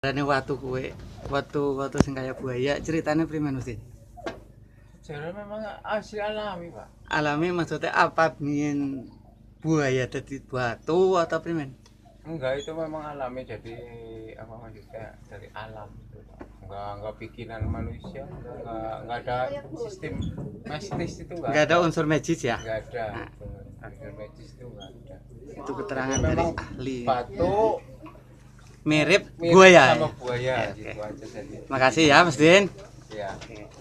Ini watu kue, watu sing kaya buaya, ceritanya primen mesti. Jadi memang asli alami, Pak. Alami maksudnya apa biyen buaya dadi batu atau primen? Enggak, itu memang alami, jadi apa maksudnya dari alam gitu, Pak. Enggak bikinan manusia, enggak ada sistem mistis itu Enggak ada unsur magis ya? enggak ada. Unsur magis itu enggak ada. Itu keterangan Jadi dari memang ahli. batu Mirip mirip buaya. sama buaya Oke. gitu aja jadi. Makasih ya Mas Din. Ya. Oke.